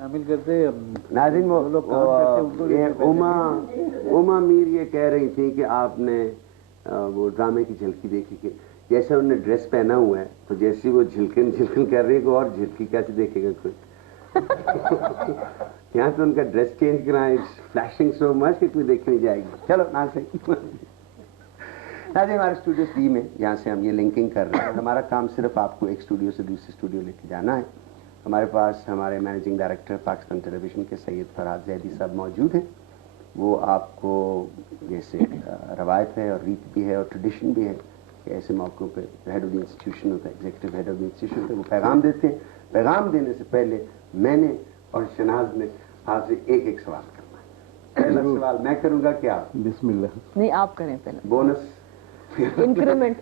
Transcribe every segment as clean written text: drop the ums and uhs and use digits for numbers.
शामिल करते। नाज़रीन ये उमा मीर ये कह रही थी कि आपने वो ड्रामे की झलकी देखी कि जैसे उन्होंने ड्रेस पहना हुआ है तो जैसे वो झिलकन झिलकन कर रही है कोई और झिलकी कैसे देखेगा कोई। यहाँ तो उनका ड्रेस चेंज कराएं, फ्लैशिंग सो मच कि कोई देख नहीं जाएगी। चलो नाज़रीन हमारे स्टूडियो 3 में यहाँ से हम ये लिंकिंग कर रहे हैं। हमारा काम सिर्फ आपको एक स्टूडियो से दूसरे स्टूडियो लेके जाना है। हमारे पास हमारे मैनेजिंग डायरेक्टर पाकिस्तान टेलीविज़न के सैयद फरहाद ज़ैदी साहब मौजूद हैं। वो आपको जैसे रवायत है और रीत भी है और ट्रेडिशन भी है कि ऐसे मौक़ों पे हेड ऑफ़ द इंस्टीट्यूशन होता है, executive head of the institution पे वो पैगाम देते हैं। पैगाम देने से पहले मैंने और शनाज ने आपसे एक एक सवाल करना है। पहला सवाल मैं करूँगा कि आप? बिस्मिल्लाह। नहीं आप करें पहले। बोनस इंक्रीमेंट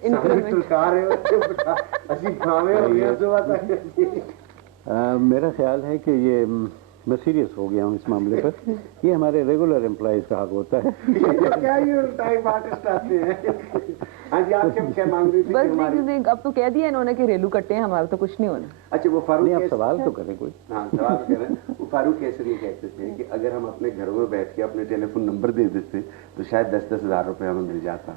मेरा ख्याल है कि ये मैं सीरियस हो गया हूँ इस मामले पर। ये हमारे रेगुलर एम्प्लॉइज का हक होता है। क्या ये टाइम आर्टिस्ट आते हैं? हाँ जी, आप क्या मांग रही थी? बस अब तो कह दिया इन्होंने कि रेलू कट्टे हैं, हमारा तो कुछ नहीं होना। अच्छा वो फारूक आप सवाल तो करें कोई। हाँ सवाल करें। वो फारूक कैसे नहीं कहते थे कि अगर हम अपने घरों में बैठ के अपने टेलीफोन नंबर दे देते तो शायद 10-10 हज़ार रुपये हमें मिल जाता।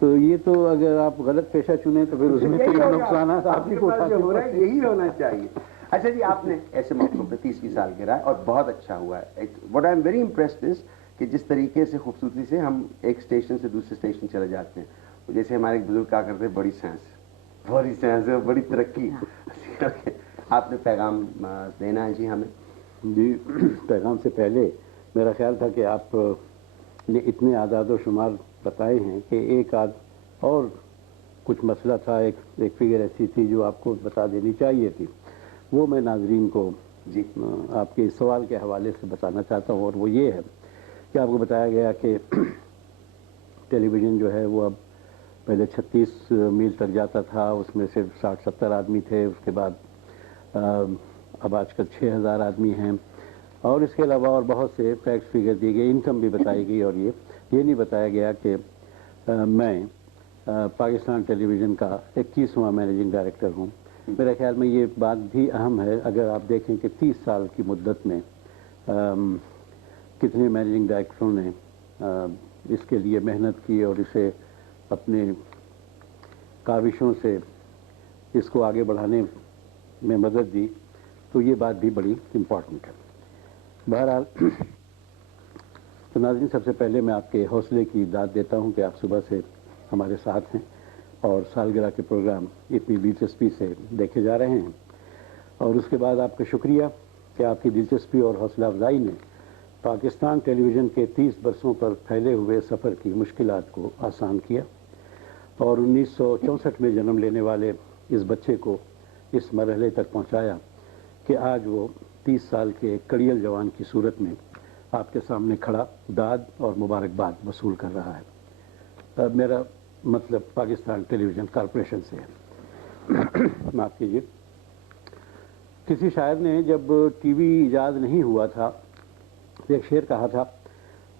तो ये तो अगर आप गलत पेशा चुने तो फिर उसमें नुकसान आप ही को हो रहा है, यही होना चाहिए। अच्छा जी, आपने ऐसे मौक़ों पे 30वीं सालगिरह है और बहुत अच्छा हुआ है। What I am very impressed is कि जिस तरीके से खूबसूरती से हम एक स्टेशन से दूसरे स्टेशन चले जाते हैं। जैसे हमारे एक बुजुर्ग कहा करते हैं बड़ी साइंस है, बड़ी तरक्की। आपने पैगाम देना है जी हमें? जी, पैगाम से पहले मेरा ख्याल था कि आप ने इतने आदाद व शुमार बताए हैं कि एक आध और कुछ मसला था, एक फिगर ऐसी थी जो आपको बता देनी चाहिए थी। वो मैं नाजरीन को जी आपके इस सवाल के हवाले से बताना चाहता हूँ, और वो ये है कि आपको बताया गया कि टेलीविज़न जो है वो अब पहले 36 मील तक जाता था, उसमें सिर्फ 60-70 आदमी थे। उसके बाद अब आजकल 6000 आदमी हैं। और इसके अलावा और बहुत से फैक्ट्स फिगर दिए गए, इनकम भी बताई गई। और ये नहीं बताया गया कि मैं पाकिस्तान टेलीविज़न का 21वां मैनेजिंग डायरेक्टर हूँ। मेरे ख्याल में ये बात भी अहम है। अगर आप देखें कि 30 साल की मुद्दत में कितने मैनेजिंग डायरेक्टरों ने इसके लिए मेहनत की और इसे अपने काविशों से इसको आगे बढ़ाने में मदद दी, तो ये बात भी बड़ी इम्पॉर्टेंट है। बहरहाल तो नाज़रीन, सबसे पहले मैं आपके हौसले की दाद देता हूँ कि आप सुबह से हमारे साथ हैं और सालगिरह के प्रोग्राम इतनी दिलचस्पी से देखे जा रहे हैं। और उसके बाद आपका शुक्रिया कि आपकी दिलचस्पी और हौसला अफजाई ने पाकिस्तान टेलीविज़न के 30 बरसों पर फैले हुए सफ़र की मुश्किलात को आसान किया और 1964 में जन्म लेने वाले इस बच्चे को इस मरहले तक पहुँचाया कि आज वो 30 साल के कड़ियल जवान की सूरत में आपके सामने खड़ा दाद और मुबारकबाद वसूल कर रहा है। मेरा मतलब पाकिस्तान टेलीविज़न कॉरपोरेशन से है। माफ़ कीजिए। किसी शायर ने जब टीवी ईजाद नहीं हुआ था तो एक शेर कहा था,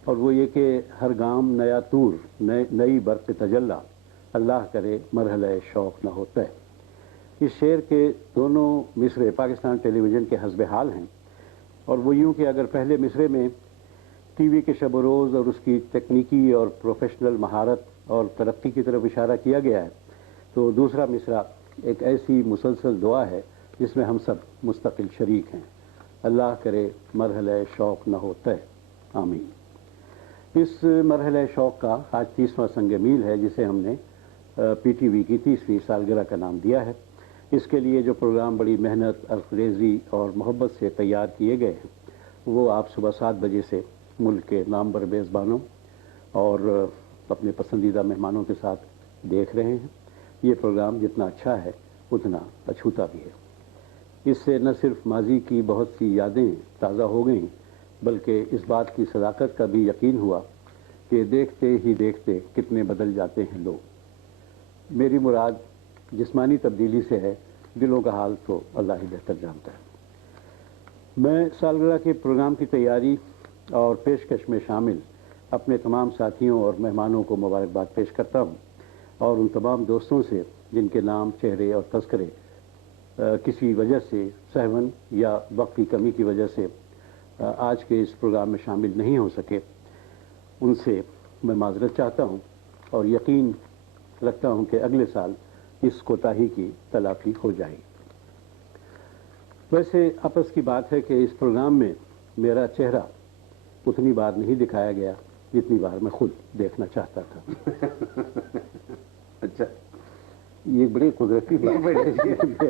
और वो ये कि हर गाम नया तूर नई बर्क़ तजल्ला, अल्लाह करे मरहले शौक़ न होता है। इस शेर के दोनों मिसरे पाकिस्तान टेलीविज़न के हस्ब हाल हैं। और वो यूँ कि अगर पहले मिसरे में टीवी के शब रोज़ और उसकी तकनीकी और प्रोफेशनल महारत और तरक्की की तरफ इशारा किया गया है, तो दूसरा मिसरा एक ऐसी मुसलसल दुआ है जिसमें हम सब मुस्तकिल शरीक हैं। अल्लाह करे मरहले शौक़ न होता है, आमीन। इस मरहले शौक़ का आज 30वां संग मील है, जिसे हमने PTV की 30वीं सालगिरह का नाम दिया है। इसके लिए जो प्रोग्राम बड़ी मेहनत, अल्फरेज़ी और मोहब्बत से तैयार किए गए हैं, वो आप सुबह 7 बजे से मुल्क के नामवर मेज़बानों और अपने पसंदीदा मेहमानों के साथ देख रहे हैं। ये प्रोग्राम जितना अच्छा है उतना अछूता भी है। इससे न सिर्फ माजी की बहुत सी यादें ताज़ा हो गईं, बल्कि इस बात की सदाकत का भी यकीन हुआ कि देखते ही देखते कितने बदल जाते हैं लोग। मेरी मुराद जिस्मानी तब्दीली से है, दिलों का हाल तो अल्लाह ही बेहतर जानता है। मैं सालगिरह के प्रोग्राम की तैयारी और पेशकश में शामिल अपने तमाम साथियों और मेहमानों को मुबारकबाद पेश करता हूँ, और उन तमाम दोस्तों से जिनके नाम, चेहरे और तस्करे किसी वजह से सहवन या वक्त की कमी की वजह से आज के इस प्रोग्राम में शामिल नहीं हो सके, उनसे मैं माजरत चाहता हूं और यकीन रखता हूं कि अगले साल इस कोताही की तलाफी हो जाएगी। वैसे आपस की बात है कि इस प्रोग्राम में मेरा चेहरा उतनी बार नहीं दिखाया गया जितनी बार मैं खुद देखना चाहता था। अच्छा, ये बड़ी कुदरती बात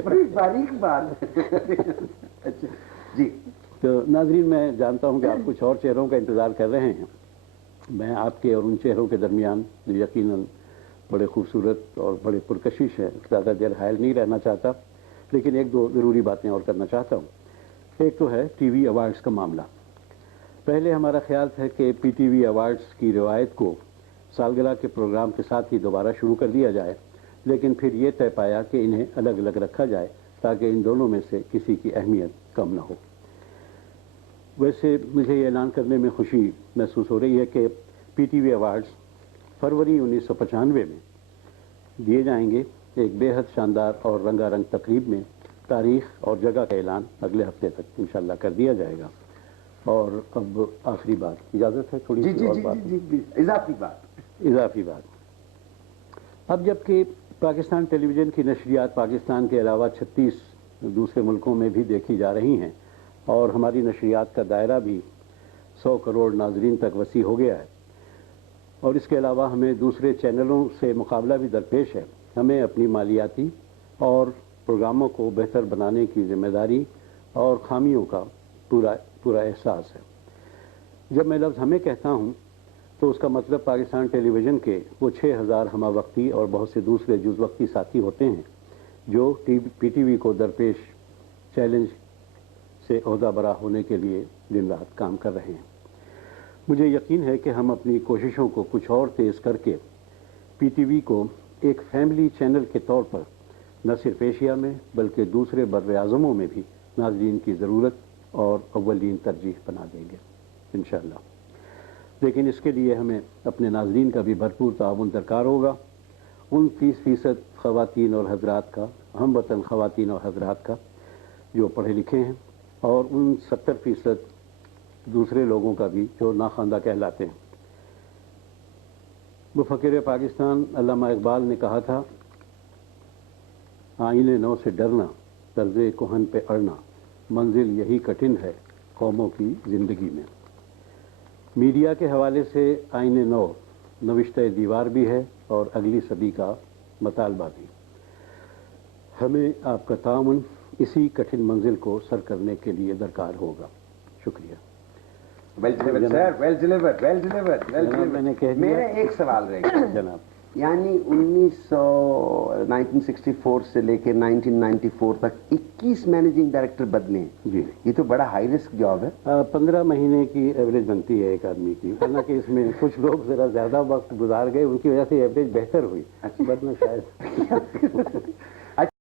बड़ी बारीक बात। अच्छा जी। तो नाजरीन, मैं जानता हूं कि आप कुछ और चेहरों का इंतज़ार कर रहे हैं। मैं आपके और उन चेहरों के दरमियान जो यकीनन बड़े खूबसूरत और बड़े पुरकशिश हैं, ज़्यादा देर हायल नहीं रहना चाहता, लेकिन एक दो ज़रूरी बातें और करना चाहता हूं। एक तो है टीवी अवार्ड्स का मामला। पहले हमारा ख्याल था कि पीटीवी अवार्ड्स की रिवायत को सालगिरह के प्रोग्राम के साथ ही दोबारा शुरू कर दिया जाए, लेकिन फिर ये तय पाया कि इन्हें अलग अलग रखा जाए ताकि इन दोनों में से किसी की अहमियत कम न हो। वैसे मुझे ये ऐलान करने में खुशी महसूस हो रही है कि पीटीवी अवार्ड्स फरवरी 1995 में दिए जाएंगे। एक बेहद शानदार और रंगारंग तकरीब में तारीख और जगह का ऐलान अगले हफ्ते तक इंशाल्लाह कर दिया जाएगा। और अब आखिरी बात, इजाज़त है थोड़ी सी और बात? इजाफी बात। अब जबकि पाकिस्तान टेलीविज़न की नशरियात पाकिस्तान के अलावा 36 दूसरे मुल्कों में भी देखी जा रही हैं और हमारी नशरियात का दायरा भी 100 करोड़ नाजरीन तक वसी हो गया है, और इसके अलावा हमें दूसरे चैनलों से मुकाबला भी दरपेश है, हमें अपनी मालियाती और प्रोग्रामों को बेहतर बनाने की जिम्मेदारी और खामियों का पूरा एहसास है। जब मैं लफ्ज़ हमें कहता हूँ तो उसका मतलब पाकिस्तान टेलीविज़न के वो 6000 हमावक्ती और बहुत से दूसरे जुज़वक्ती साथी होते हैं जो पीटीवी को दरपेश चैलेंज से ओहदा बरा होने के लिए दिन रात काम कर रहे हैं। मुझे यकीन है कि हम अपनी कोशिशों को कुछ और तेज़ करके पीटीवी को एक फैमिली चैनल के तौर पर न सिर्फ एशिया में बल्कि दूसरे बर्र-ए-आज़मों में भी नाज़रीन की ज़रूरत और अव्वलीन तरजीह बना देंगे इंशाअल्लाह। लेकिन इसके लिए हमें अपने नाज़रीन का भी भरपूर ताउन दरकार होगा। उन 30% ख़वातीन और हज़रात का, हम वतन ख़वातीन और हज़रात का जो पढ़े लिखे हैं, और उन 70% दूसरे लोगों का भी जो नाख़्वानदा कहलाते हैं। मुफ़क्किर पाकिस्तान अल्लामा इक़बाल ने कहा था, आईने नौ से डरना, तर्ज़े कोहन पे अड़ना, मंजिल यही कठिन है कौमों की ज़िंदगी में। मीडिया के हवाले से आईने नौ नविश्ते दीवार भी है और अगली सदी का मतालबा भी। हमें आपका ताउन इसी कठिन मंजिल को सर करने के लिए दरकार होगा। शुक्रिया। Well delivered. मैंने कह दिया। मेरा एक सवाल रहेगा जनाब, यानी 1964 से लेकर 1994 तक 21 मैनेजिंग डायरेक्टर बदले हैं। जी, ये तो बड़ा हाई रिस्क जॉब है। 15 महीने की एवरेज बनती है एक आदमी की, हालांकि इसमें कुछ लोग ज़रा ज़्यादा वक्त गुजार गए, उनकी वजह से एवरेज बेहतर हुई, वरना शायद